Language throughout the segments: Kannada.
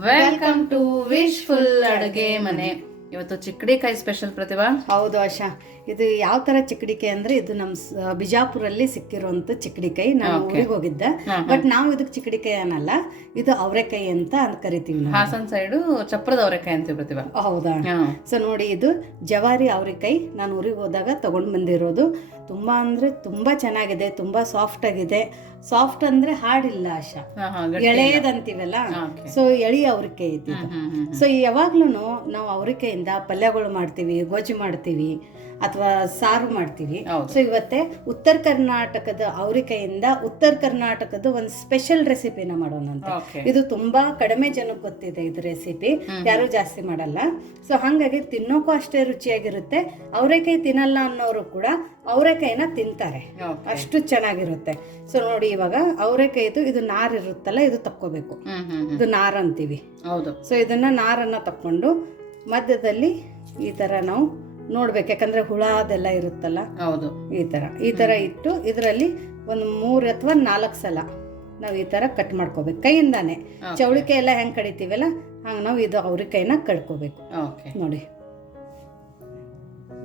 ವೆಲ್ಕಮ್ ಟು ವಿಶ್ಫುಲ್ ಅಡುಗೆ ಮನೆ. ಇವತ್ತು ಚಿಕ್ಕಡಿಕಾಯಿ ಸ್ಪೆಷಲ್ ಪ್ರತಿಭಾ. ಹೌದು ಆಶಾ, ಇದು ಯಾವ ತರ ಚಿಕ್ಕಡಿಕಾಯಿ ಅಂದ್ರೆ ಇದು ನಮ್ಮ ಬಿಜಾಪುರಲ್ಲಿ ಸಿಕ್ಕಿರುವಂತ ಚಿಕ್ಕಡಿಕಾಯಿ. ನಾನು ಊರಿಗೆ ಹೋಗಿದ್ದೆ, ಬಟ್ ನಾವು ಇದಕ್ಕೆ ಚಿಕ್ಕಡಿಕಾಯಿ ಅನ್ನಲ್ಲ, ಇದು ಅವರೆಕಾಯಿ ಅಂತ ಕರಿತೀವಿ. ಹಾಸನ್ ಸೈಡು ಚಪ್ರದ ಅವರೆಕಾಯಿ ಅಂತೀವಿ ಪ್ರತಿಭಾ. ಹೌದಾ? ಸೊ ನೋಡಿ, ಇದು ಜವಾರಿ ಅವರೆಕಾಯಿ. ನಾನು ಊರಿಗೆ ಹೋದಾಗ ತಗೊಂಡ್ ಬಂದಿರೋದು. ತುಂಬಾ ಅಂದ್ರೆ ತುಂಬಾ ಚೆನ್ನಾಗಿದೆ, ತುಂಬಾ ಸಾಫ್ಟ್ ಆಗಿದೆ. ಸಾಫ್ಟ್ ಅಂದ್ರೆ ಹಾಡಿಲ್ಲ ಆಶಾ, ಎಳೆಯದಂತೀವಲ್ಲ, ಸೊ ಎಳಿ ಅವರೆಕಾಯಿ ಐತಿ. ಸೊ ಯಾವಾಗ್ಲೂ ನಾವು ಅವರೆಕಾಯಿಂದ ಪಲ್ಯಗಳು ಮಾಡ್ತೀವಿ, ಗೊಜ್ಜು ಮಾಡ್ತೀವಿ ಅಥವಾ ಸಾರು ಮಾಡ್ತೀವಿ. ಸೊ ಇವತ್ತೇ ಉತ್ತರ ಕರ್ನಾಟಕದ ಅವರೆಕಾಯಿಂದ ಉತ್ತರ ಕರ್ನಾಟಕದ ಒಂದು ಸ್ಪೆಷಲ್ ರೆಸಿಪಿನ ಮಾಡೋಣ ಅಂತ. ಇದು ತುಂಬಾ ಕಡಿಮೆ ಜನಕ್ಕೆ ಗೊತ್ತಿದೆ ಇದು ರೆಸಿಪಿ, ಯಾರು ಜಾಸ್ತಿ ಮಾಡಲ್ಲ. ಸೊ ಹಾಗಾಗಿ ತಿನ್ನೋಕ್ಕೂ ಅಷ್ಟೇ ರುಚಿಯಾಗಿರುತ್ತೆ. ಅವರೆಕಾಯಿ ತಿನ್ನಲ್ಲ ಅನ್ನೋರು ಕೂಡ ಅವರೆಕಾಯಿನ ತಿಂತಾರೆ, ಅಷ್ಟು ಚೆನ್ನಾಗಿರುತ್ತೆ. ಸೊ ನೋಡಿ, ಇವಾಗ ಅವರೆಕಾಯಿದು ಇದು ನಾರ್ ಇರುತ್ತಲ್ಲ, ಇದು ತಕ್ಕೋಬೇಕು. ಇದು ನಾರ್ ಅಂತೀವಿ. ಹೌದು. ಸೊ ಇದನ್ನ ನಾರನ್ನ ತಕ್ಕೊಂಡು ಮಧ್ಯದಲ್ಲಿ ಈ ತರ ನಾವು ನೋಡ್ಬೇಕು, ಯಾಕಂದ್ರೆ ಹುಳ ಅದೆಲ್ಲ ಇರುತ್ತಲ್ಲ. ಹೌದು. ಈ ತರ ಇಟ್ಟು ಇದರಲ್ಲಿ ಒಂದು 3 ಅಥವಾ 4 ಸಲ ನಾವು ಈ ತರ ಕಟ್ ಮಾಡ್ಕೋಬೇಕು ಕೈಯಿಂದಾನೆ. ಚೌಳಿಕಾಯಿ ಎಲ್ಲ ಹೆಂಗ್ ಕಡಿತೀವಲ್ಲ ಹಂಗ ನಾವು ಇದು ಅವರೆಕಾಯಿನ ಕಡ್ಕೋಬೇಕು. ನೋಡಿ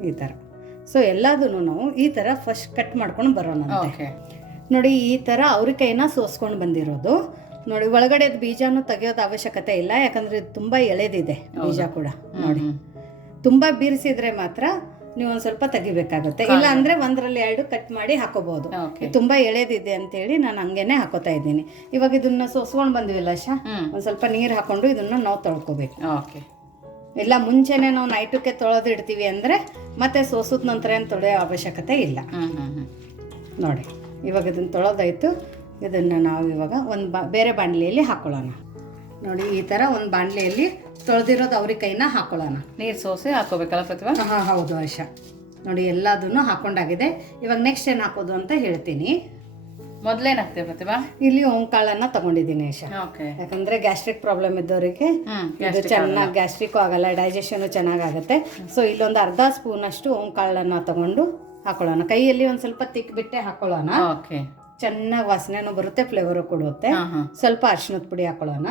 ಈ ತರ. ಸೊ ಎಲ್ಲದನ್ನು ನಾವು ಈ ತರ ಫಸ್ಟ್ ಕಟ್ ಮಾಡ್ಕೊಂಡು ಬರೋಣ. ನೋಡಿ, ಈ ತರ ಅವರೆಕಾಯಿನ ಸೋಸ್ಕೊಂಡು ಬಂದಿರೋದು. ನೋಡಿ, ಒಳಗಡೆ ಬೀಜನೂ ತೆಗೆಯೋದು ಅವಶ್ಯಕತೆ ಇಲ್ಲ, ಯಾಕಂದ್ರೆ ಇದು ತುಂಬಾ ಎಳೆದಿದೆ ಬೀಜ ಕೂಡ. ನೋಡಿ, ತುಂಬಾ ಬೀರಿಸಿದ್ರೆ ಮಾತ್ರ ನೀವು ಒಂದ್ ಸ್ವಲ್ಪ ತೆಗಿಬೇಕಾಗುತ್ತೆ, ಇಲ್ಲ ಅಂದ್ರೆ 1-2 ಕಟ್ ಮಾಡಿ ಹಾಕೋಬಹುದು. ತುಂಬಾ ಎಳೆದಿದೆ ಅಂತ ಹೇಳಿ ನಾನು ಹಂಗೇನೆ ಹಾಕೋತಾ ಇದ್ದೀನಿ. ಇವಾಗ ಇದನ್ನ ಸೋಸ್ಕೊಂಡ್ ಬಂದಿವಿಲ್ಲ ಆಶಾ, ಒಂದ್ ಸ್ವಲ್ಪ ನೀರ್ ಹಾಕೊಂಡು ಇದನ್ನ ನಾವು ತೊಳ್ಕೊಬೇಕು. ಇಲ್ಲ ಮುಂಚೆನೆ ನಾವು ನೈಟಕ್ಕೆ ತೊಳೆದಿಡ್ತೀವಿ ಅಂದ್ರೆ ಮತ್ತೆ ಸೋಸದ ನಂತರ ಏನು ತೊಳೆಯೋ ಅವಶ್ಯಕತೆ ಇಲ್ಲ. ನೋಡಿ, ಇವಾಗ ಇದನ್ನ ತೊಳೆದಾಯ್ತು. ಇದನ್ನ ನಾವು ಇವಾಗ ಒಂದು ಬೇರೆ ಬಾಣಲೆಯಲ್ಲಿ ಹಾಕೊಳ್ಳೋಣ. ನೋಡಿ, ಈ ತರ ಒಂದು ಬಾಣಲೆಯಲ್ಲಿ ತೊಳೆದಿರೋದು ಅವರೆಕಾಯಿನ ಹಾಕೊಳ್ಳೋಣ. ನೀರು ಸೋಸೆ ಹಾಕೋಬೇಕಲ್ಲ ಪ್ರತಿಭಾ? ಹೌದು ಆಶಾ. ನೋಡಿ, ಎಲ್ಲದನ್ನು ಹಾಕೊಂಡಾಗಿದೆ. ಇವಾಗ ನೆಕ್ಸ್ಟ್ ಏನ್ ಹಾಕೋದು ಅಂತ ಹೇಳ್ತೀನಿ. ಮೊದ್ಲೇನ್ ಹಾಕ್ತೇವೆ ಪ್ರತಿಭಾ? ಇಲ್ಲಿ ಓಂಕಾಳನ್ನ ತಗೊಂಡಿದ್ದೀನಿ ಆಶಾ, ಯಾಕಂದ್ರೆ ಗ್ಯಾಸ್ಟ್ರಿಕ್ ಪ್ರಾಬ್ಲಮ್ ಇದ್ದವರಿಗೆ ಇದು ಚೆನ್ನಾಗಿ ಗ್ಯಾಸ್ಟ್ರಿಕ್ ಆಗಲ್ಲ, ಡೈಜೆಷನ್ ಚೆನ್ನಾಗಾಗುತ್ತೆ. ಸೊ ಇಲ್ಲೊಂದು ಅರ್ಧ ಸ್ಪೂನ್ ಅಷ್ಟು ಓಂಕಾಳನ್ನ ತಗೊಂಡು ಹಾಕೊಳ್ಳೋಣ. ಕೈಯಲ್ಲಿ ಒಂದ್ ಸ್ವಲ್ಪ ತಿಕ್ಬಿಟ್ಟೆ ಹಾಕೊಳ್ಳೋಣ. ಚೆನ್ನಾಗಿ ವಾಸನೆನೂ ಬರುತ್ತೆ, ಫ್ಲೇವರು ಕೊಡುತ್ತೆ. ಸ್ವಲ್ಪ ಅರಿಶಿಣದ ಪುಡಿ ಹಾಕೊಳ್ಳೋಣ.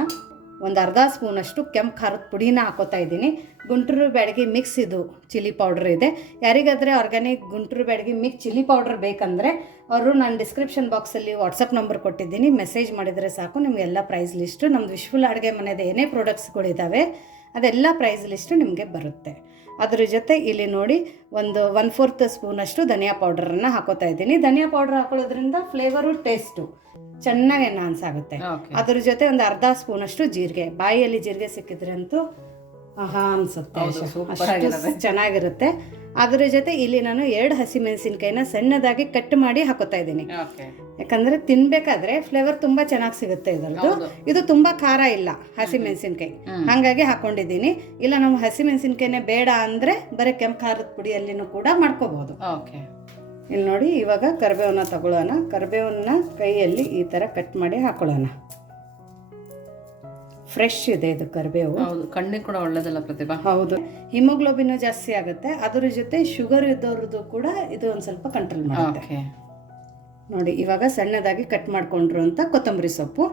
ಒಂದು ಅರ್ಧ ಸ್ಪೂನ್ ಅಷ್ಟು ಕೆಂಪು ಖಾರದ ಪುಡಿನ ಹಾಕೋತಾ ಇದ್ದೀನಿ. ಗುಂಟೂರು ಬ್ಯಾಡಗಿ ಮಿಕ್ಸ್ ಇದು ಚಿಲ್ಲಿ ಪೌಡರ್ ಇದೆ. ಯಾರಿಗಾದ್ರೆ organic Guntur Byadgi mix chilli powder ಬೇಕಂದ್ರೆ ಅವರು ನಾನು ಡಿಸ್ಕ್ರಿಪ್ಷನ್ ಬಾಕ್ಸಲ್ಲಿ ವಾಟ್ಸಪ್ ನಂಬರ್ ಕೊಟ್ಟಿದ್ದೀನಿ, ಮೆಸೇಜ್ ಮಾಡಿದರೆ ಸಾಕು. ನಿಮಗೆಲ್ಲ ಪ್ರೈಸ್ ಲಿಸ್ಟು, ನಮ್ದು ವಿಶ್ಫುಲ್ ಅಡುಗೆ ಮನೆಯದು ಏನೇ ಪ್ರಾಡಕ್ಟ್ಸ್ಗಳಿದ್ದಾವೆ ಅದೆಲ್ಲ ಪ್ರೈಸ್ ಲಿಸ್ಟು ನಿಮಗೆ ಬರುತ್ತೆ. ಅದ್ರ ಜೊತೆ ಇಲ್ಲಿ ನೋಡಿ ಒಂದು 1/4 ಸ್ಪೂನ್ ಅಷ್ಟು ಧನಿಯಾ ಪೌಡರನ್ನು ಹಾಕೋತಾ ಇದ್ದೀನಿ. ಧನಿಯಾ ಪೌಡರ್ ಹಾಕೊಳ್ಳೋದ್ರಿಂದ ಫ್ಲೇವರು ಟೇಸ್ಟು ಚೆನ್ನಾಗಿ ಎನ್ಹಾನ್ಸ್ ಆಗುತ್ತೆ. ಅದ್ರ ಜೊತೆ ಒಂದು ಅರ್ಧ ಸ್ಪೂನ್ ಅಷ್ಟು ಜೀರಿಗೆ. ಬಾಯಿಯಲ್ಲಿ ಜೀರಿಗೆ ಸಿಕ್ಕಿದ್ರೆ ಅಂತೂ ಅನ್ಸುತ್ತೆ, ಚೆನ್ನಾಗಿರುತ್ತೆ. ಅದ್ರ ಜೊತೆ ಇಲ್ಲಿ ನಾನು 2 ಹಸಿಮೆಣಸಿನ್ಕಾಯಿನ ಸಣ್ಣದಾಗಿ ಕಟ್ ಮಾಡಿ ಹಾಕೋತಾ ಇದ್ದೀನಿ, ಯಾಕಂದ್ರೆ ತಿನ್ಬೇಕಾದ್ರೆ ಫ್ಲೇವರ್ ತುಂಬಾ ಚೆನ್ನಾಗಿ ಸಿಗುತ್ತೆ ಇದರದ್ದು. ಇದು ತುಂಬಾ ಖಾರ ಇಲ್ಲ ಹಸಿಮೆಣಸಿನ್ಕಾಯಿ, ಹಂಗಾಗಿ ಹಾಕೊಂಡಿದ್ದೀನಿ. ಇಲ್ಲ ನಾವು ಹಸಿಮೆಣಸಿನ್ಕಾಯಿನೇ ಬೇಡ ಅಂದ್ರೆ ಬರೀ ಕೆಂಪು ಖಾರದ ಪುಡಿಯಲ್ಲಿನೂ ಕೂಡ ಮಾಡ್ಕೋಬಹುದು. ಇಲ್ಲಿ ನೋಡಿ, ಇವಾಗ ಕರಿಬೇವನ್ನ ತಗೊಳ್ಳೋಣ. ಕರಿಬೇವನ್ನ ಕೈಯಲ್ಲಿ ಈ ತರ ಕಟ್ ಮಾಡಿ ಹಾಕೊಳ್ಳೋಣ. ಫ್ರೆಶ್ ಇದೆ ಇದು ಕರಿಬೇವು. ಕಣ್ಣಿಗೆ ಕೂಡ ಒಳ್ಳೇದಲ್ಲ ಪ್ರತಿಭಾ? ಹೌದು, ಹಿಮೋಗ್ಲೋಬಿನ್ ಜಾಸ್ತಿ ಆಗುತ್ತೆ. ಅದ್ರ ಜೊತೆ ಶುಗರ್ ಇದ್ದವ್ರದ್ದು ಕೂಡ ಇದು ಒಂದ್ ಸ್ವಲ್ಪ ಕಂಟ್ರೋಲ್ ಮಾಡುತ್ತೆ. ನೋಡಿ, ಇವಾಗ ಸಣ್ಣದಾಗಿ ಕಟ್ ಮಾಡ್ಕೊಂಡ್ರು ಅಂತ ಕೊತ್ತಂಬರಿ ಸೊಪ್ಪು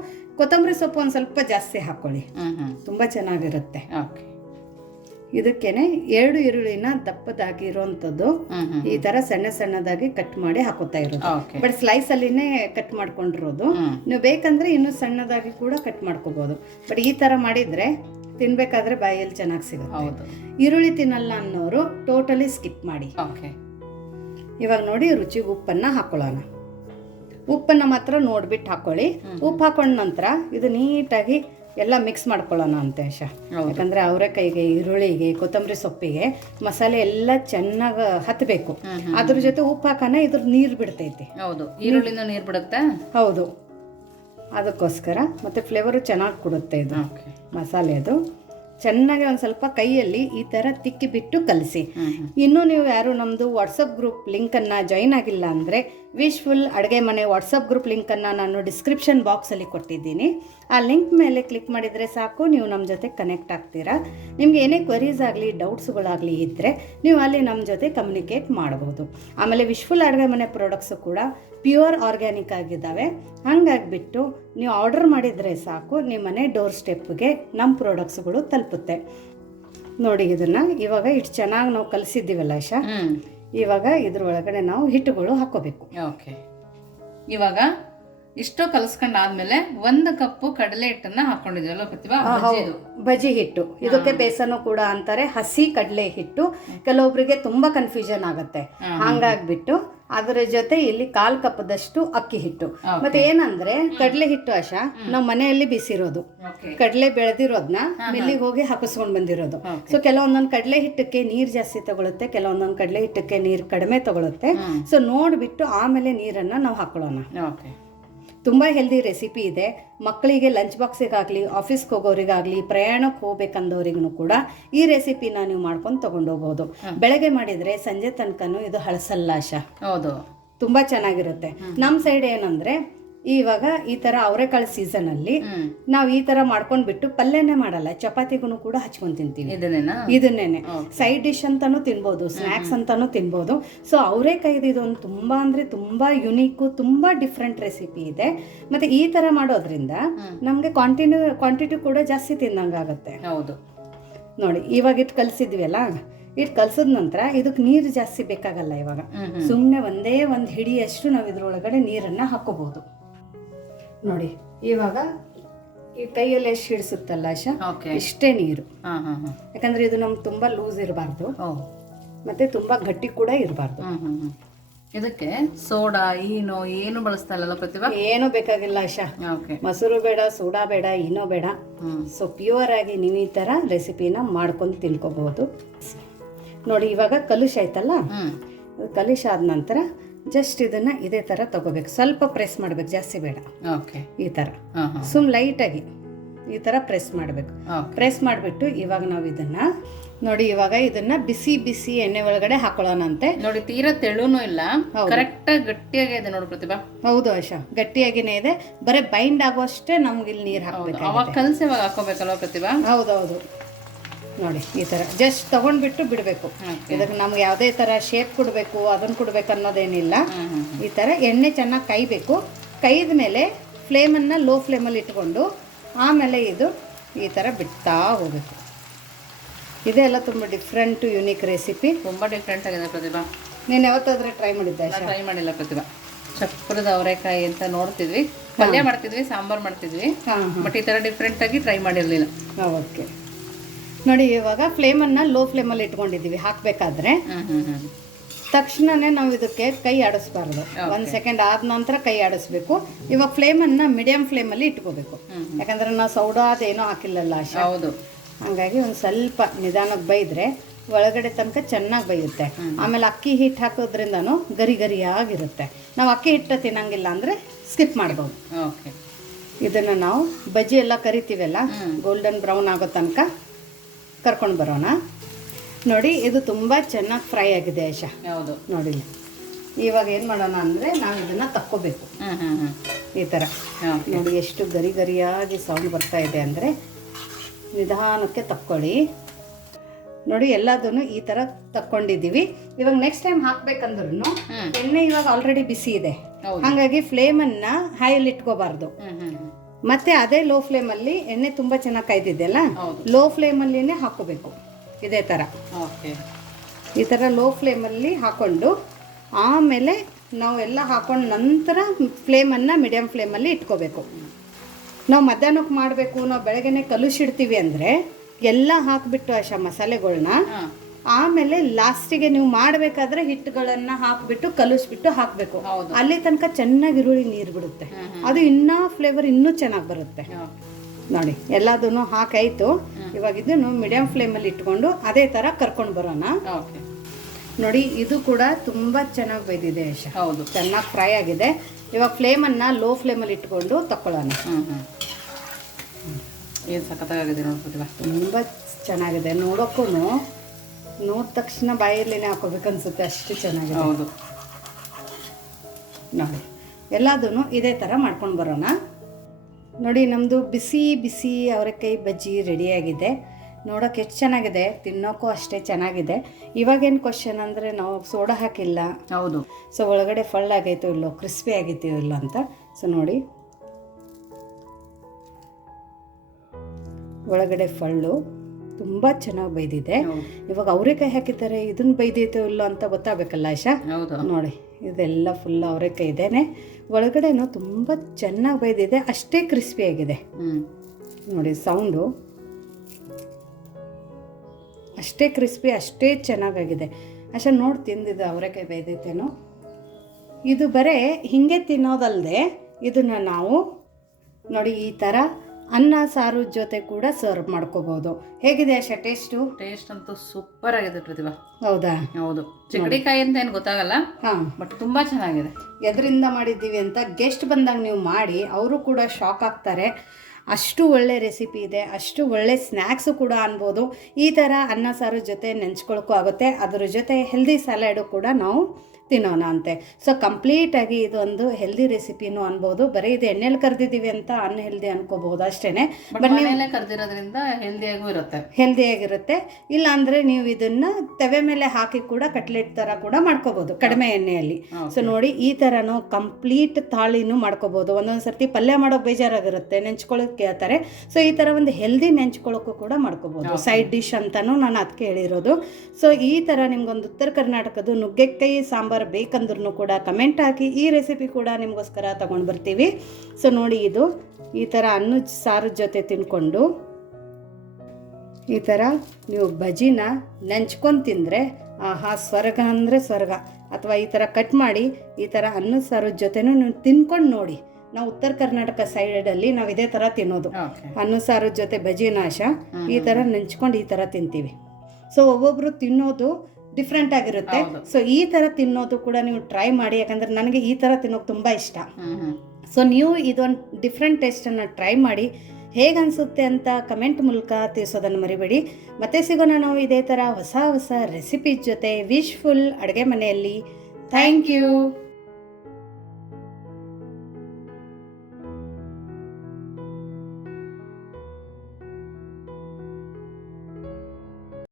ಒಂದ್ ಸ್ವಲ್ಪ ಜಾಸ್ತಿ ಹಾಕೊಳ್ಳಿ, ತುಂಬಾ ಚೆನ್ನಾಗಿರುತ್ತೆ. ಇದಕ್ಕೇನೆ 2 ಈರುಳ್ಳಿನ ದಪ್ಪದಾಗಿ ಇರುವಂತದ್ದು ಈ ತರ ಸಣ್ಣದಾಗಿ ಕಟ್ ಮಾಡಿ ಹಾಕೋತಾ ಇರೋದು. ಬಟ್ ಸ್ಲೈಸ್ ಅಲ್ಲಿನೇ ಕಟ್ ಮಾಡ್ಕೊಂಡಿರೋದು. ನೀವು ಬೇಕಂದ್ರೆ ಇನ್ನು ಸಣ್ಣದಾಗಿ ಕೂಡ ಕಟ್ ಮಾಡ್ಕೋಬಹುದು. ಬಟ್ ಈ ತರ ಮಾಡಿದ್ರೆ ತಿನ್ಬೇಕಾದ್ರೆ ಬಾಯಲ್ಲಿ ಚೆನ್ನಾಗಿ ಸಿಗುತ್ತೆ. ಈರುಳ್ಳಿ ತಿನ್ನಲ್ಲ ಅನ್ನೋರು ಟೋಟಲಿ ಸ್ಕಿಪ್ ಮಾಡಿ. ಇವಾಗ ನೋಡಿ, ರುಚಿಗೆ ಉಪ್ಪನ್ನ ಹಾಕೊಳ್ಳೋಣ. ಉಪ್ಪನ್ನ ಮಾತ್ರ ನೋಡ್ಬಿಟ್ಟು ಹಾಕೊಳ್ಳಿ. ಉಪ್ಪು ಹಾಕೊಂಡ ನಂತರ ಇದು ನೀಟಾಗಿ ಎಲ್ಲ ಮಿಕ್ಸ್ ಮಾಡ್ಕೊಳ್ಳೋಣ ಅಂತ ಆಶಾ, ಯಾಕಂದ್ರೆ ಅವರೆಕಾಯಿಗೆ, ಈರುಳ್ಳಿಗೆ, ಕೊತ್ತಂಬರಿ ಸೊಪ್ಪಿಗೆ ಮಸಾಲೆ ಎಲ್ಲ ಚೆನ್ನಾಗಿ ಹತ್ತಬೇಕು. ಅದ್ರ ಜೊತೆ ಉಪ್ಪು ಹಾಕೋಣ, ಇದ್ರ ನೀರು ಬಿಡ್ತೈತಿ. ಹೌದು, ಈರುಳ್ಳಿನ ನೀರು ಬಿಡುತ್ತೆ. ಹೌದು, ಅದಕ್ಕೋಸ್ಕರ ಮತ್ತೆ ಫ್ಲೇವರು ಚೆನ್ನಾಗಿ ಕೊಡುತ್ತೆ ಇದು ಮಸಾಲೆದು. ಚೆನ್ನಾಗಿ ಒಂದು ಸ್ವಲ್ಪ ಕೈಯಲ್ಲಿ ಈ ಥರ ತಿಕ್ಕಿ ಬಿಟ್ಟು ಕಲಿಸಿ. ಇನ್ನೂ ನೀವು ಯಾರು ನಮ್ಮದು ವಾಟ್ಸಪ್ ಗ್ರೂಪ್ ಲಿಂಕನ್ನು ಜಾಯಿನ್ ಆಗಿಲ್ಲ ಅಂದರೆ ವಿಶ್ಫುಲ್ ಅಡುಗೆ ಮನೆ ವಾಟ್ಸಪ್ ಗ್ರೂಪ್ ಲಿಂಕನ್ನು ನಾನು ಡಿಸ್ಕ್ರಿಪ್ಷನ್ ಬಾಕ್ಸಲ್ಲಿ ಕೊಟ್ಟಿದ್ದೀನಿ. ಆ ಲಿಂಕ್ ಮೇಲೆ ಕ್ಲಿಕ್ ಮಾಡಿದರೆ ಸಾಕು, ನೀವು ನಮ್ಮ ಜೊತೆ ಕನೆಕ್ಟ್ ಆಗ್ತೀರಾ. ನಿಮ್ಗೆ ಏನೇ ಕ್ವರೀಸ್ ಆಗಲಿ ಡೌಟ್ಸ್ಗಳಾಗಲಿ ಇದ್ದರೆ ನೀವು ಅಲ್ಲಿ ನಮ್ಮ ಜೊತೆ ಕಮ್ಯುನಿಕೇಟ್ ಮಾಡ್ಬೋದು. ಆಮೇಲೆ ವಿಶ್ಫುಲ್ ಅಡುಗೆ ಮನೆ ಪ್ರಾಡಕ್ಟ್ಸು ಕೂಡ ಪ್ಯೂರ್ ಆರ್ಗ್ಯಾನಿಕ್ ಆಗಿದ್ದಾವೆ. ಹಾಗಾಗಿಬಿಟ್ಟು ನೀವು ಆರ್ಡರ್ ಮಾಡಿದರೆ ಸಾಕು, ನಿಮ್ಮ ಮನೆ ಡೋರ್ ಸ್ಟೆಪ್ಗೆ ನಮ್ಮ ಪ್ರಾಡಕ್ಟ್ಸ್ಗಳು ತಲುಪುತ್ತೆ. ನೋಡಿ ಇದನ್ನು ಇವಾಗ ಇಷ್ಟು ಚೆನ್ನಾಗಿ ನಾವು ಕಲಿಸಿದ್ದೀವಲ್ಲ ಆಶಾ, ಇವಾಗ ಇದ್ರ ಒಳಗಡೆ ನಾವು ಹಿಟ್ಟುಗಳು ಹಾಕೋಬೇಕು. ಓಕೆ, ಇವಾಗ ಇಷ್ಟು ಕಲಸ್ಕೊಂಡಾದ್ಮೇಲೆ 1 ಕಪ್ಪು ಕಡಲೆ ಹಿಟ್ಟನ್ನ ಹಾಕೊಂಡಿದ್ವಲ್ಲ ಪ್ರತಿಭಾ, ಬಜ್ಜಿ ಹಿಟ್ಟು. ಇದಕ್ಕೆ ಬೇಸನ್ನು ಕೂಡ ಅಂತಾರೆ, ಹಸಿ ಕಡಲೆ ಹಿಟ್ಟು. ಕೆಲವೊಬ್ಬರಿಗೆ ತುಂಬಾ ಕನ್ಫ್ಯೂಷನ್ ಆಗುತ್ತೆ. ಹಂಗಾಗ್ಬಿಟ್ಟು ಅದರ ಜೊತೆ ಇಲ್ಲಿ 1/4 ಕಪ್ದಷ್ಟು ಅಕ್ಕಿ ಹಿಟ್ಟು. ಮತ್ತೆ ಏನಂದ್ರೆ ಕಡಲೆ ಹಿಟ್ಟು ಆಶಾ ನಾವು ಮನೆಯಲ್ಲಿ ಬಿಸಿರೋದು, ಕಡಲೆ ಬೆಳೆದಿರೋದನ್ನ ಮಿಲ್ಲಿಗೆ ಹೋಗಿ ಹಾಕಿಸ್ಕೊಂಡ್ ಬಂದಿರೋದು. ಸೊ ಕೆಲವೊಂದೊಂದು ಕಡಲೆ ಹಿಟ್ಟಕ್ಕೆ ನೀರ್ ಜಾಸ್ತಿ ತಗೊಳುತ್ತೆ, ಕೆಲವೊಂದೊಂದು ಕಡಲೆ ಹಿಟ್ಟಕ್ಕೆ ನೀರ್ ಕಡಿಮೆ ತಗೊಳುತ್ತೆ. ಸೊ ನೋಡ್ಬಿಟ್ಟು ಆಮೇಲೆ ನೀರನ್ನ ನಾವು ಹಾಕೊಳ್ಳೋಣ. ತುಂಬ ಹೆಲ್ದಿ ರೆಸಿಪಿ ಇದೆ. ಮಕ್ಕಳಿಗೆ ಲಂಚ್ ಬಾಕ್ಸಿಗಾಗಲಿ, ಆಫೀಸ್ಗೆ ಹೋಗೋರಿಗಾಗಲಿ, ಪ್ರಯಾಣಕ್ಕೆ ಹೋಗ್ಬೇಕಂದವ್ರಿಗೂ ಕೂಡ ಈ ರೆಸಿಪಿನ ನೀವು ಮಾಡ್ಕೊಂಡು ತೊಗೊಂಡೋಗ್ಬೋದು. ಬೆಳಗ್ಗೆ ಮಾಡಿದರೆ ಸಂಜೆ ತನಕನೂ ಇದು ಹಳಸಲ್ಲ ಆಶಾ. ಹೌದು, ತುಂಬ ಚೆನ್ನಾಗಿರುತ್ತೆ. ನಮ್ಮ ಸೈಡ್ ಏನಂದರೆ ಇವಾಗ ಈ ಥರ ಅವರೆಕಾಳು ಸೀಸನಲ್ಲಿ ನಾವು ಈ ಥರ ಮಾಡ್ಕೊಂಡ್ಬಿಟ್ಟು ಪಲ್ಯನೇ ಮಾಡಲ್ಲ, ಚಪಾತಿಗೂ ಕೂಡ ಹಚ್ಕೊಂಡು ತಿಂತೀವಿ. ಇದನ್ನೇನೆ ಸೈಡ್ ಡಿಶ್ ಅಂತಾನು ತಿನ್ಬೋದು, ಸ್ನ್ಯಾಕ್ಸ್ ಅಂತಾನು ತಿನ್ಬೋದು. ಸೊ ಅವರೆಕಾಯ್ದು ಇದೊಂದು ತುಂಬ ಅಂದರೆ ತುಂಬ ಯುನೀಕು, ತುಂಬ ಡಿಫ್ರೆಂಟ್ ರೆಸಿಪಿ ಇದೆ. ಮತ್ತು ಈ ಥರ ಮಾಡೋದ್ರಿಂದ ನಮಗೆ ಕ್ವಾಂಟಿಟಿ ಕೂಡ ಜಾಸ್ತಿ ತಿಂದಂಗಾಗುತ್ತೆ. ಹೌದು ನೋಡಿ, ಇವಾಗ ಇಟ್ಟು ಕಲಿಸಿದ್ವಲ್ಲ, ಇಟ್ಟು ಕಲ್ಸಿದ ನಂತರ ಇದಕ್ಕೆ ನೀರು ಜಾಸ್ತಿ ಬೇಕಾಗಲ್ಲ. ಇವಾಗ ಸುಮ್ಮನೆ ಒಂದೇ ಒಂದು ಹಿಡಿಯಷ್ಟು ನಾವು ಇದ್ರೊಳಗಡೆ ನೀರನ್ನು ಹಾಕೋಬಹುದು. ನೋಡಿ ಇವಾಗ ಈ ಕೈಯಲ್ಲಿ ಎಷ್ಟು ಹಿಡಿಸುತ್ತಲ್ಲ ಆಶಾ, ಇಷ್ಟೇ ನೀರು. ಯಾಕಂದ್ರೆ ಇದು ನಮ್ಗೆ ತುಂಬಾ ಲೂಸ್ ಇರಬಾರ್ದು, ಮತ್ತೆ ತುಂಬಾ ಗಟ್ಟಿ ಕೂಡ ಇರಬಾರ್ದು. ಇದಕ್ಕೆ ಸೋಡಾ ಈನೋ ಏನು ಬಳಸ್ತಾ ಇಲ್ಲ ಪ್ರತಿಭಾ? ಏನು ಬೇಕಾಗಿಲ್ಲ ಆಶಾ. ಮೊಸರು ಬೇಡ, ಸೋಡಾ ಬೇಡ, ಈನೋ ಬೇಡ. ಸೊ ಪ್ಯೂರ್ ಆಗಿ ನೀವು ಈ ತರ ರೆಸಿಪಿನ ಮಾಡ್ಕೊಂಡು ತಿನ್ಕೋಬಹುದು. ನೋಡಿ ಇವಾಗ ಕಲುಷ ಆಯ್ತಲ್ಲ, ಕಲುಷ ಆದ ನಂತರ ಜಸ್ಟ್ ಇದನ್ನ ಇದೇ ತರ ತಗೋಬೇಕು. ಸ್ವಲ್ಪ ಪ್ರೆಸ್ ಮಾಡ್ಬೇಕು, ಜಾಸ್ತಿ ಬೇಡ. ಈ ತರ ಲೈಟಾಗಿ ಈ ತರ ಪ್ರೆಸ್ ಮಾಡ್ಬೇಕು. ಪ್ರೆಸ್ ಮಾಡಿಬಿಟ್ಟು ಇವಾಗ ನಾವು ಇದನ್ನ ನೋಡಿ, ಇವಾಗ ಇದನ್ನ ಬಿಸಿ ಬಿಸಿ ಎಣ್ಣೆ ಒಳಗಡೆ ಹಾಕೊಳ್ಳೋಣಂತೆ. ನೋಡಿ ತೀರಾ ತೆಳುನೂ ಇಲ್ಲ, ಕರೆಕ್ಟ್ ಗಟ್ಟಿಯಾಗಿ ಇದೆ ನೋಡಿ ಪ್ರತಿಭಾ. ಹೌದು ಆಶಾ, ಗಟ್ಟಿಯಾಗಿನೇ ಇದೆ. ಬರೀ ಬೈಂಡ್ ಆಗೋಷ್ಟೇ ನಮ್ಗೆ ಇಲ್ಲಿ ನೀರು ಹಾಕ್ಬೇಕು. ಅವಾಗ ಕಲಸಿ ಇವಾಗ ಹಾಕೋಬೇಕಲ್ವ ಪ್ರತಿಭಾ? ಹೌದೌದು. ನೋಡಿ ಈ ಥರ ಜಸ್ಟ್ ತಗೊಂಡ್ಬಿಟ್ಟು ಬಿಡಬೇಕು. ಇದಕ್ಕೆ ನಮ್ಗೆ ಯಾವುದೇ ಥರ ಶೇಪ್ ಕೊಡಬೇಕು, ಅದನ್ನು ಕೊಡ್ಬೇಕು ಅನ್ನೋದೇನಿಲ್ಲ. ಈ ಥರ ಎಣ್ಣೆ ಚೆನ್ನಾಗಿ ಕಾಯಬೇಕು. ಕೈದ ಮೇಲೆ ಫ್ಲೇಮನ್ನು ಲೋ ಫ್ಲೇಮಲ್ಲಿ ಇಟ್ಕೊಂಡು ಆಮೇಲೆ ಇದು ಈ ಥರ ಬಿಡ್ತಾ ಹೋಗಬೇಕು. ಇದೆಲ್ಲ ತುಂಬ ಡಿಫ್ರೆಂಟು ಯುನೀಕ್ ರೆಸಿಪಿ. ತುಂಬ ಡಿಫ್ರೆಂಟ್ ಆಗಿದೆ ಪ್ರತಿಭಾ. ನೀನು ಯಾವತ್ತಾದ್ರೆ ಟ್ರೈ ಮಾಡಿದ್ದೆ? ಟ್ರೈ ಮಾಡಿಲ್ಲ ಪ್ರತಿಭಾ. ಚಪ್ಪರದ ಅವರೆಕಾಯಿ ಅಂತ ನೋಡ್ತಿದ್ವಿ, ಪಲ್ಯ ಮಾಡ್ತಿದ್ವಿ, ಸಾಂಬಾರು ಮಾಡ್ತಿದ್ವಿ, ಬಟ್ ಈ ಥರ ಡಿಫ್ರೆಂಟ್ ಆಗಿ ಟ್ರೈ ಮಾಡಿರಲಿಲ್ಲ. ಓಕೆ ನೋಡಿ, ಇವಾಗ ಫ್ಲೇಮನ್ನು ಲೋ ಫ್ಲೇಮಲ್ಲಿ ಇಟ್ಕೊಂಡಿದ್ದೀವಿ. ಹಾಕಬೇಕಾದ್ರೆ ತಕ್ಷಣನೇ ನಾವು ಇದಕ್ಕೆ ಕೈ ಆಡಿಸ್ಬಾರ್ದು. 1 ಸೆಕೆಂಡ್ ಆದ ನಂತರ ಕೈ ಆಡಿಸ್ಬೇಕು. ಇವಾಗ ಫ್ಲೇಮನ್ನು ಮೀಡಿಯಂ ಫ್ಲೇಮಲ್ಲಿ ಇಟ್ಕೋಬೇಕು. ಯಾಕಂದ್ರೆ ನಾವು ಸೌಡಾ ಅದೇನೋ ಹಾಕಿಲ್ಲಲ್ಲ ಆಶಾ. ಹೌದು, ಹಾಗಾಗಿ ಒಂದು ಸ್ವಲ್ಪ ನಿಧಾನಕ್ಕೆ ಬೈದ್ರೆ ಒಳಗಡೆ ತನಕ ಚೆನ್ನಾಗಿ ಬೈಯುತ್ತೆ. ಆಮೇಲೆ ಅಕ್ಕಿ ಹಿಟ್ಟು ಹಾಕೋದ್ರಿಂದನೂ ಗರಿ ಗರಿಯಾಗಿರುತ್ತೆ. ನಾವು ಅಕ್ಕಿ ಹಿಟ್ಟು ತಿನ್ನಂಗಿಲ್ಲ ಅಂದರೆ ಸ್ಕಿಪ್ ಮಾಡ್ಬೋದು. ಇದನ್ನು ನಾವು ಬಜ್ಜಿ ಎಲ್ಲ ಕರಿತೀವಲ್ಲ, ಗೋಲ್ಡನ್ ಬ್ರೌನ್ ಆಗೋ ತನಕ ಕರ್ಕೊಂಡು ಬರೋಣ. ನೋಡಿ ಇದು ತುಂಬ ಚೆನ್ನಾಗಿ ಫ್ರೈ ಆಗಿದೆ ಆಶಾ. ಹೌದು, ನೋಡಿ ಇವಾಗ ಏನು ಮಾಡೋಣ ಅಂದರೆ ನಾವು ಇದನ್ನು ತಕ್ಕೋಬೇಕು. ಈ ಥರ ನೋಡಿ ಎಷ್ಟು ಗರಿ ಗರಿಯಾಗಿ ಸೌಂಡ್ ಬರ್ತಾ ಇದೆ ಅಂದರೆ ನಿಧಾನಕ್ಕೆ ತಕ್ಕೊಳ್ಳಿ. ನೋಡಿ ಎಲ್ಲದನ್ನು ಈ ಥರ ತಕ್ಕೊಂಡಿದ್ದೀವಿ. ಇವಾಗ ನೆಕ್ಸ್ಟ್ ಟೈಮ್ ಹಾಕ್ಬೇಕಂದ್ರೂ ಎಣ್ಣೆ ಇವಾಗ ಆಲ್ರೆಡಿ ಬಿಸಿ ಇದೆ, ಹಾಗಾಗಿ ಫ್ಲೇಮನ್ನು ಹೈಯಲ್ಲಿ ಇಟ್ಕೋಬಾರ್ದು. ಮತ್ತೆ ಅದೇ ಲೋ ಫ್ಲೇಮಲ್ಲಿ ಎಣ್ಣೆ ತುಂಬ ಚೆನ್ನಾಗಿ ಕಾಯ್ದಿದೆಯಲ್ಲ, ಲೋ ಫ್ಲೇಮಲ್ಲಿನೇ ಹಾಕೋಬೇಕು. ಇದೇ ಥರ ಈ ಥರ ಲೋ ಫ್ಲೇಮಲ್ಲಿ ಹಾಕ್ಕೊಂಡು ಆಮೇಲೆ ನಾವು ಎಲ್ಲ ಹಾಕೊಂಡು ನಂತರ ಫ್ಲೇಮನ್ನು ಮೀಡಿಯಮ್ ಫ್ಲೇಮಲ್ಲಿ ಇಟ್ಕೋಬೇಕು. ನಾವು ಮಧ್ಯಾಹ್ನಕ್ಕೆ ಮಾಡಬೇಕು, ನಾವು ಬೆಳಗ್ಗೆನೆ ಕಲುಷಿಡ್ತೀವಿ ಅಂದರೆ ಎಲ್ಲ ಹಾಕಿಬಿಟ್ಟು ಆಶಾ ಮಸಾಲೆಗಳನ್ನ ಆಮೇಲೆ ಲಾಸ್ಟಿಗೆ ನೀವು ಮಾಡಬೇಕಾದ್ರೆ ಹಿಟ್ಟುಗಳನ್ನು ಹಾಕಿಬಿಟ್ಟು ಕಲಿಸ್ಬಿಟ್ಟು ಹಾಕಬೇಕು. ಅಲ್ಲಿ ತನಕ ಚೆನ್ನಾಗಿ ಈರುಳ್ಳಿ ನೀರು ಬಿಡುತ್ತೆ, ಅದು ಇನ್ನೂ ಫ್ಲೇವರ್ ಇನ್ನೂ ಚೆನ್ನಾಗಿ ಬರುತ್ತೆ. ನೋಡಿ ಎಲ್ಲದನ್ನು ಹಾಕಾಯ್ತು. ಇವಾಗ ಇದನ್ನು ಮೀಡಿಯಂ ಫ್ಲೇಮಲ್ಲಿ ಇಟ್ಕೊಂಡು ಅದೇ ಥರ ಕರ್ಕೊಂಡು ಬರೋಣ. ನೋಡಿ ಇದು ಕೂಡ ತುಂಬ ಚೆನ್ನಾಗಿ ಬೈದಿದೆ ಆಶಾ. ಹೌದು, ಚೆನ್ನಾಗಿ ಫ್ರೈ ಆಗಿದೆ. ಇವಾಗ ಫ್ಲೇಮನ್ನು ಲೋ ಫ್ಲೇಮಲ್ಲಿ ಇಟ್ಕೊಂಡು ತಗೊಳ್ಳೋಣ. ಏನು ಸಖತ್ತಾಗಿದೆ ನೋಡಿ, ತುಂಬ ಚೆನ್ನಾಗಿದೆ. ನೋಡೋಕ್ಕೂ ನೋಡಿದ ತಕ್ಷಣ ಬಾಯಲ್ಲಿನೇ ಹಾಕೋಬೇಕನ್ಸುತ್ತೆ, ಅಷ್ಟು ಚೆನ್ನಾಗಿದೆ. ಹೌದು, ನೋಡಿ ಎಲ್ಲದೂ ಇದೇ ಥರ ಮಾಡ್ಕೊಂಡು ಬರೋಣ. ನೋಡಿ ನಮ್ಮದು ಬಿಸಿ ಬಿಸಿ ಅವರೆಕಾಯಿ ಬಜ್ಜಿ ರೆಡಿಯಾಗಿದೆ. ನೋಡೋಕೆ ಎಷ್ಟು ಚೆನ್ನಾಗಿದೆ, ತಿನ್ನೋಕ್ಕೂ ಅಷ್ಟೇ ಚೆನ್ನಾಗಿದೆ. ಇವಾಗೇನು ಕ್ವಶನ್ ಅಂದರೆ ನಾವು ಸೋಡಾ ಹಾಕಿಲ್ಲ. ಹೌದು. ಸೊ ಒಳಗಡೆ ಆಗೈತೋ ಇಲ್ಲೋ, ಕ್ರಿಸ್ಪಿ ಆಗೈತೋ ಇಲ್ಲೋ ಅಂತ. ಸೊ ನೋಡಿ ಒಳಗಡೆ ತುಂಬ ಚೆನ್ನಾಗಿ ಬೈದಿದೆ. ಇವಾಗ ಅವರೆಕಾಯಿ ಹಾಕಿದ್ದಾರೆ, ಇದನ್ನ ಬೈದೈತೋ ಇಲ್ಲೋ ಅಂತ ಗೊತ್ತಾಗಬೇಕಲ್ಲ ಆಶಾ. ನೋಡಿ ಇದೆಲ್ಲ ಫುಲ್ ಅವರೆಕಾಯಿ ಇದೇನೆ, ಒಳಗಡೆನೂ ತುಂಬ ಚೆನ್ನಾಗಿ ಬೈದಿದೆ, ಅಷ್ಟೇ ಕ್ರಿಸ್ಪಿ ಆಗಿದೆ. ನೋಡಿ ಸೌಂಡು ಅಷ್ಟೇ ಕ್ರಿಸ್ಪಿ, ಅಷ್ಟೇ ಚೆನ್ನಾಗಾಗಿದೆ. ಆಶಾ ನೋಡಿ ತಿಂದಿದ್ದು ಅವರೆಕಾಯಿ ಬೈದೈತೇನೋ. ಇದು ಬರೀ ಹೀಗೆ ತಿನ್ನೋದಲ್ಲದೆ ಇದನ್ನು ನಾವು ನೋಡಿ ಈ ಥರ ಅನ್ನ ಸಾರು ಜೊತೆ ಕೂಡ ಸರ್ವ್ ಮಾಡ್ಕೋಬಹುದು. ಹೇಗಿದೆ ಆಶಾ ಟೇಸ್ಟ್ ಅಂತೂ ಸೂಪರ್ ಆಗಿದೆ ಪ್ರತಿಭಾ. ಹೌದಾ? ಹೌದು. ಚಿಕ್ಕಡಿಕಾಯಿ ಅಂತ ಏನು ಗೊತ್ತಾಗಲ್ಲ, ಬಟ್ ತುಂಬಾ ಚೆನ್ನಾಗಿದೆ. ಎದರಿಂದ ಮಾಡಿದ್ದೀವಿ ಅಂತ ಗೆಸ್ಟ್ ಬಂದಾಗ ನೀವು ಮಾಡಿ, ಅವರು ಕೂಡ ಶಾಕ್ ಆಗ್ತಾರೆ. ಅಷ್ಟು ಒಳ್ಳೆ ರೆಸಿಪಿ ಇದೆ, ಅಷ್ಟು ಒಳ್ಳೆ ಸ್ನ್ಯಾಕ್ಸು ಕೂಡ ಅನ್ಬೋದು. ಈ ಥರ ಅನ್ನ ಸಾರು ಜೊತೆ ನೆಂಚ್ಕೊಳಕ್ಕೂ ಆಗುತ್ತೆ, ಅದ್ರ ಜೊತೆ ಹೆಲ್ದಿ ಸಲಾಡು ಕೂಡ ನಾವು ತಿನ್ನೋಣ ಅಂತೆ. ಸೊ ಕಂಪ್ಲೀಟಾಗಿ ಇದೊಂದು ಹೆಲ್ದಿ ರೆಸಿಪಿನೂ ಅನ್ಬೋದು. ಬರೀ ಇದು ಎಣ್ಣೆಲಿ ಕರೆದಿದ್ದೀವಿ ಅಂತ ಅನ್ಹೆಲ್ದಿ ಅನ್ಕೋಬಹುದು ಅಷ್ಟೇ. ಕರೆದಿರೋದ್ರಿಂದ ಹೆಲ್ದಿಯಾಗಿರುತ್ತೆ. ಇಲ್ಲ ಅಂದರೆ ನೀವು ಇದನ್ನು ತವೆ ಮೇಲೆ ಹಾಕಿ ಕೂಡ ಕಟ್ಲೆಟ್ ಥರ ಕೂಡ ಮಾಡ್ಕೋಬೋದು ಕಡಿಮೆ ಎಣ್ಣೆಯಲ್ಲಿ. ಸೊ ನೋಡಿ ಈ ಥರನೂ ಕಂಪ್ಲೀಟ್ ತಾಳಿನೂ ಮಾಡ್ಕೋಬೋದು. ಒಂದೊಂದು ಸರ್ತಿ ಪಲ್ಯ ಮಾಡೋಕೆ ಬೇಜಾರಾಗಿರುತ್ತೆ, ನೆಂಚ್ಕೊಳ್ಳೋಕೆ ಕೇಳ್ತಾರೆ. ಸೊ ಈ ಥರ ಒಂದು ಹೆಲ್ದಿ ನೆಂಚ್ಕೊಳ್ಳೋಕ್ಕೂ ಕೂಡ ಮಾಡ್ಕೋಬೋದು. ಸೈಡ್ ಡಿಶ್ ಅಂತಲೂ ನಾನು ಅದಕ್ಕೆ ಹೇಳಿರೋದು. ಸೊ ಈ ಥರ ನಿಮ್ಗೊಂದು ಉತ್ತರ ಕರ್ನಾಟಕದ ನುಗ್ಗೆಕಾಯಿ ಸಾಂಬಾರು ಬೇಕಂದ್ರೂ ಕೂಡ ಕಮೆಂಟ್ ಹಾಕಿ, ಈ ರೆಸಿಪಿ ಕೂಡ ನಿಮಗೋಸ್ಕರ ತಗೊಂಡು ಬರ್ತೀವಿ. ಸೊ ನೋಡಿ ಇದು ಈ ಥರ ಅನ್ನ ಸಾರು ಜೊತೆ ತಿನ್ಕೊಂಡು ಈ ಥರ ನೀವು ಬಜ್ಜಿನ ನೆಂಚ್ಕೊಂಡು ತಿಂದರೆ ಆಹಾ ಸ್ವರ್ಗ ಅಂದರೆ ಸ್ವರ್ಗ. ಅಥವಾ ಈ ಥರ ಕಟ್ ಮಾಡಿ ಈ ಥರ ಅನ್ನ ಸಾರು ಜೊತೆನೂ ನೀವು ತಿನ್ಕೊಂಡು ನೋಡಿ. ನಾವು ಉತ್ತರ ಕರ್ನಾಟಕ ಸೈಡಲ್ಲಿ ನಾವು ಇದೇ ಥರ ತಿನ್ನೋದು, ಅನ್ನ ಸಾರು ಜೊತೆ ಬಜ್ಜಿನ ಆಶಾ ಈ ಥರ ನೆಂಚ್ಕೊಂಡು ಈ ಥರ ತಿಂತೀವಿ. ಸೊ ಒಬ್ಬೊಬ್ಬರು ತಿನ್ನೋದು ಡಿಫ್ರೆಂಟ್ ಆಗಿರುತ್ತೆ. ಸೊ ಈ ಥರ ತಿನ್ನೋದು ಕೂಡ ನೀವು ಟ್ರೈ ಮಾಡಿ, ಯಾಕಂದರೆ ನನಗೆ ಈ ಥರ ತಿನ್ನೋಕೆ ತುಂಬ ಇಷ್ಟ. ಸೊ ನೀವು ಇದೊಂದು ಡಿಫ್ರೆಂಟ್ ಟೇಸ್ಟನ್ನು ಟ್ರೈ ಮಾಡಿ, ಹೇಗೆ ಅನಿಸುತ್ತೆ ಅಂತ ಕಮೆಂಟ್ ಮೂಲಕ ತಿಳಿಸೋದನ್ನು ಮರಿಬೇಡಿ. ಮತ್ತೆ ಸಿಗೋಣ ನಾವು ಇದೇ ಥರ ಹೊಸ ಹೊಸ ರೆಸಿಪಿ ಜೊತೆ ವಿಶ್ಫುಲ್ ಅಡುಗೆ ಮನೆಯಲ್ಲಿ. Thank you.